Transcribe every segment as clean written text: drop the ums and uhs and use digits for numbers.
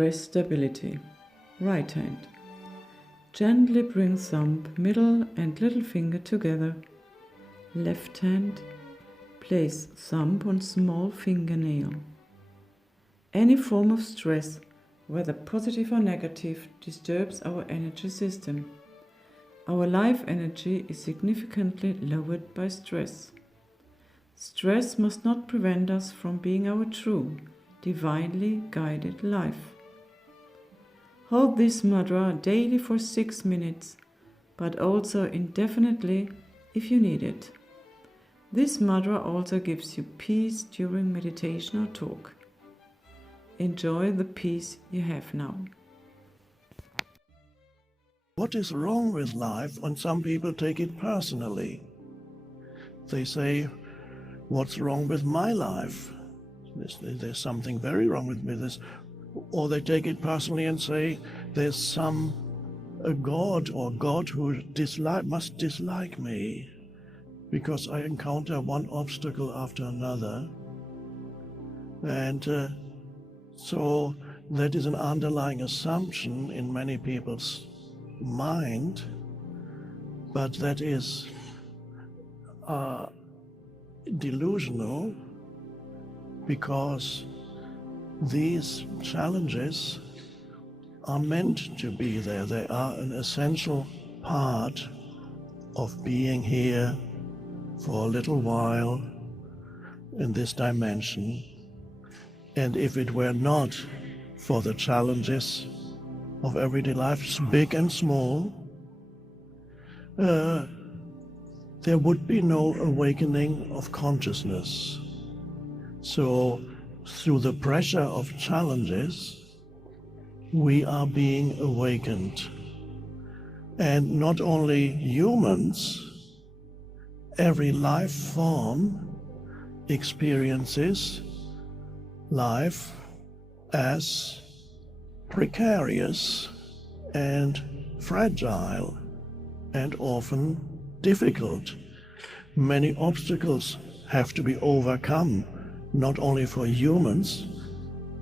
stress stability. Right hand. Gently bring thumb, middle and little finger together. Left hand. Place thumb on small fingernail. Any form of stress, whether positive or negative, disturbs our energy system. Our life energy is significantly lowered by stress. Stress must not prevent us from being our true, divinely guided life. Hold this mudra daily for 6 minutes, but also indefinitely if you need it. This mudra also gives you peace during meditation or talk. Enjoy the peace you have now. What is wrong with life when some people take it personally? They say, what's wrong with my life? There's something very wrong with me. Or they take it personally and say, there's a God who must dislike me because I encounter one obstacle after another. And so that is an underlying assumption in many people's mind, but that is delusional, because these challenges are meant to be there. They are an essential part of being here for a little while in this dimension. And if it were not for the challenges of everyday life, big and small, there would be no awakening of consciousness. So, through the pressure of challenges, we are being awakened. And not only humans, every life form experiences life as precarious and fragile and often difficult. Many obstacles have to be overcome, not only for humans,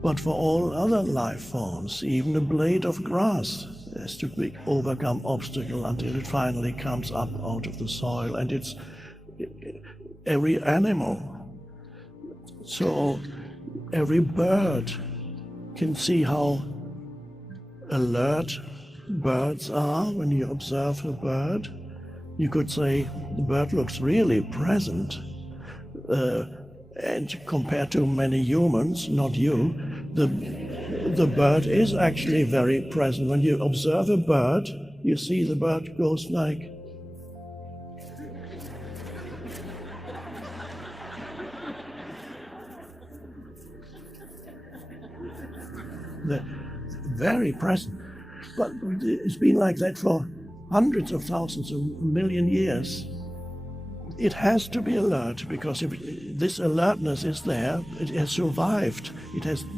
but for all other life forms. Even a blade of grass has to overcome obstacle until it finally comes up out of the soil, and it's every animal. So every bird can see how alert birds are when you observe a bird. You could say the bird looks really present, and compared to many humans, not you, the bird is actually very present. When you observe a bird, you see the bird goes like very present. But it's been like that for hundreds of thousands of a million years. It has to be alert, because if this alertness is there, it has survived.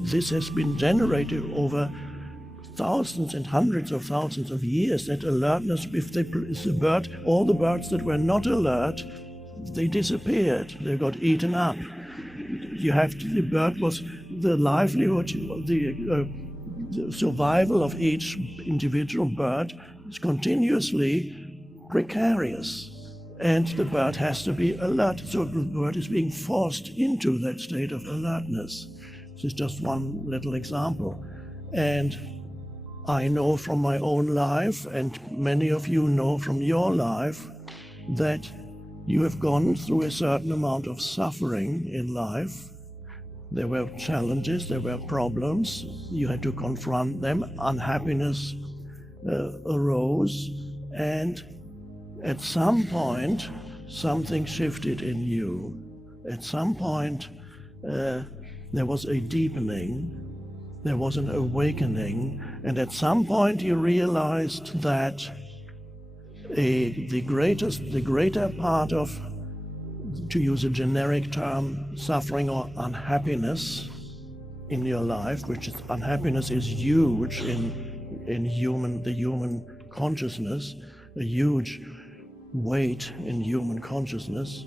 This has been generated over thousands and hundreds of thousands of years. That alertness, if the bird, all the birds that were not alert, they disappeared. They got eaten up. The bird was the livelihood, the survival of each individual bird is continuously precarious, and the bird has to be alert. So the bird is being forced into that state of alertness. This is just one little example. And I know from my own life, and many of you know from your life, that you have gone through a certain amount of suffering in life. There were challenges, there were problems, you had to confront them, unhappiness arose, and at some point something shifted in you. At some point there was a deepening, there was an awakening, and at some point you realized that the greater part of, to use a generic term, suffering or unhappiness in your life, which is, unhappiness is huge in the human consciousness, a huge weight in human consciousness.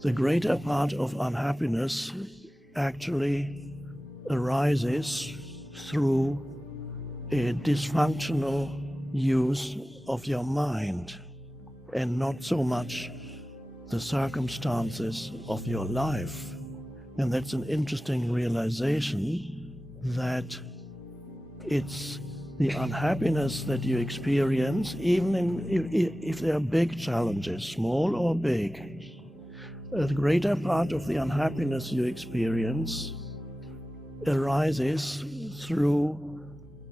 The greater part of unhappiness actually arises through a dysfunctional use of your mind, and not so much the circumstances of your life. And that's an interesting realization, that it's the unhappiness that you experience, even if there are big challenges, small or big. A greater part of the unhappiness you experience arises through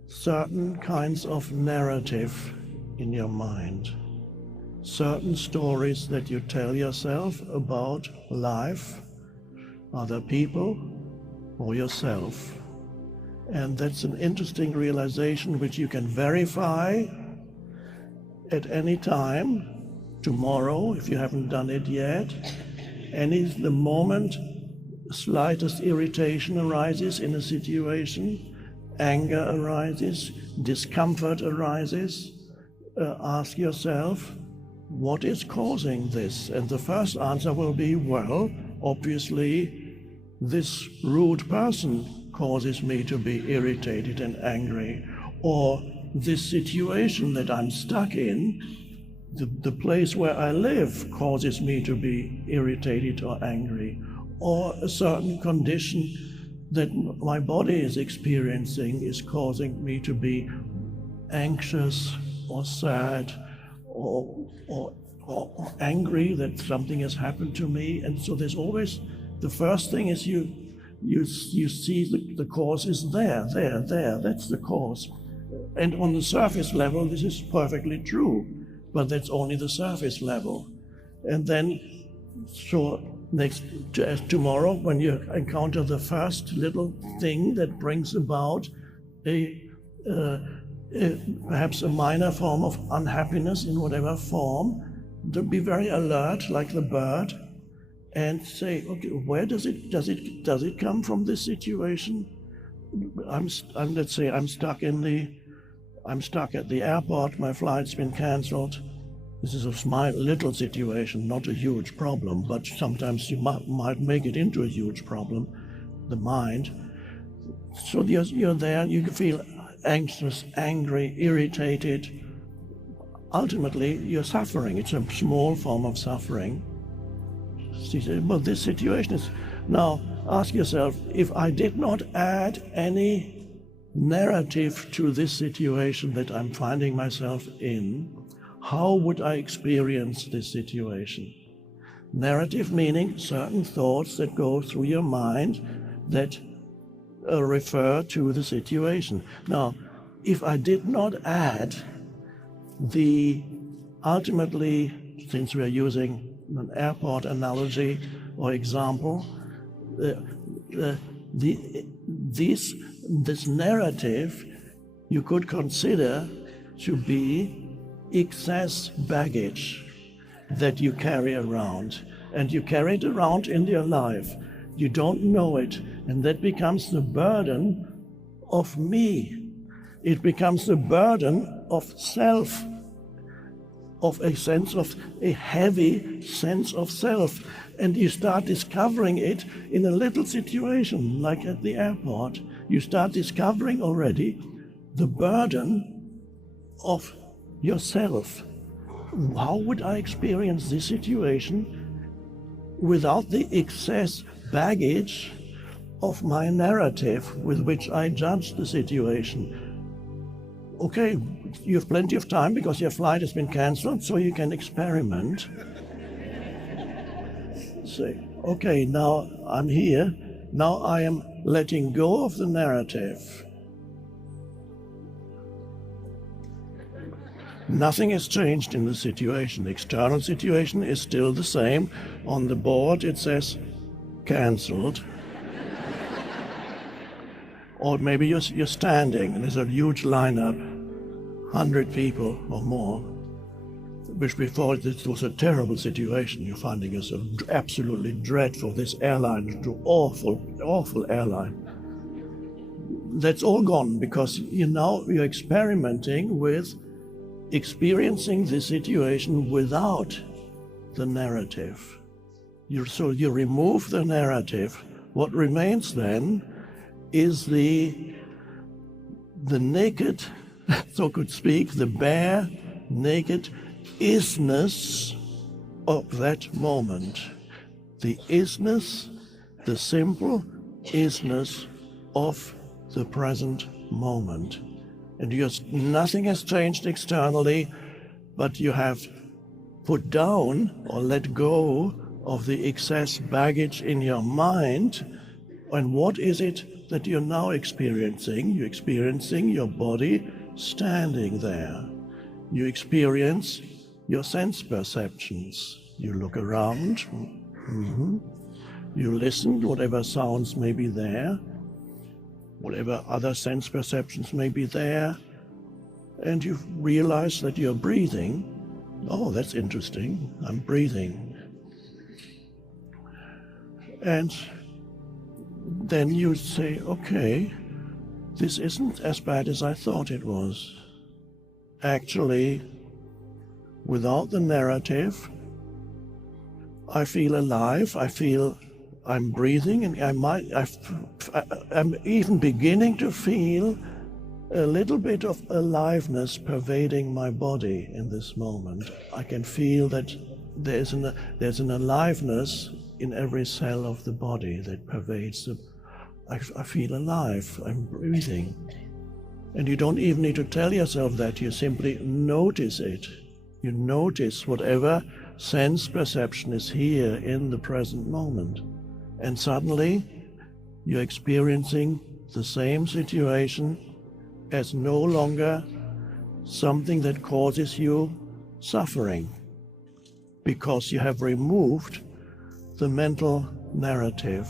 certain kinds of narrative in your mind, certain stories that you tell yourself about life, other people, or yourself. And that's an interesting realization which you can verify at any time, tomorrow if you haven't done it yet. The moment slightest irritation arises in a situation, anger arises, discomfort arises, ask yourself, what is causing this? And the first answer will be, well, obviously this rude person causes me to be irritated and angry, or this situation that I'm stuck in, the place where I live causes me to be irritated or angry, or a certain condition that my body is experiencing is causing me to be anxious or sad or angry that something has happened to me. And so there's always, the first thing is you see the cause is there, that's the cause. And on the surface level, this is perfectly true, but that's only the surface level. And then, so tomorrow, when you encounter the first little thing that brings about perhaps a minor form of unhappiness in whatever form, to be very alert, like the bird, and say, okay, where does it come from, this situation? Let's say I'm stuck at the airport, my flight's been cancelled. This is a small little situation, not a huge problem, but sometimes you might make it into a huge problem, the mind. So you're there, you feel anxious, angry, irritated. Ultimately, you're suffering. It's a small form of suffering. But this situation is... Now, ask yourself, if I did not add any narrative to this situation that I'm finding myself in, how would I experience this situation? Narrative meaning certain thoughts that go through your mind that refer to the situation. Now, if I did not add ultimately, since we are using an airport analogy or example, this narrative you could consider to be excess baggage that you carry around, and you carry it around in your life. You don't know it, and that becomes the burden of me. It becomes the burden of self, of a heavy sense of self. And you start discovering it in a little situation, like at the airport. You start discovering already the burden of yourself. How would I experience this situation without the excess baggage of my narrative with which I judge the situation? Okay, you have plenty of time because your flight has been cancelled, so you can experiment. Say, okay, now I'm here. Now I am letting go of the narrative. Nothing has changed in the situation. The external situation is still the same. On the board it says cancelled. Or maybe you're standing and there's a huge lineup, 100 people or more, which before this was a terrible situation. You're finding yourself absolutely dreadful. This airline is an awful airline. That's all gone because you're experimenting with experiencing the situation without the narrative. So you remove the narrative. What remains then is the the naked, so to speak, the bare, naked isness of that moment. The isness, the simple isness of the present moment. And nothing has changed externally, but you have put down or let go of the excess baggage in your mind. And what is it that you're now experiencing? You're experiencing your body standing there. You experience your sense perceptions. You look around. You listen to whatever sounds may be there, whatever other sense perceptions may be there, and you realize that you're breathing. Oh, that's interesting. I'm breathing. And then you say, okay, this isn't as bad as I thought it was. Actually, without the narrative, I feel alive, I feel I'm breathing, and I'm even beginning to feel a little bit of aliveness pervading my body in this moment. I can feel that there's an aliveness in every cell of the body that pervades I feel alive, I'm breathing. And you don't even need to tell yourself that, you simply notice it. You notice whatever sense perception is here in the present moment. And suddenly you're experiencing the same situation as no longer something that causes you suffering, because you have removed the mental narrative.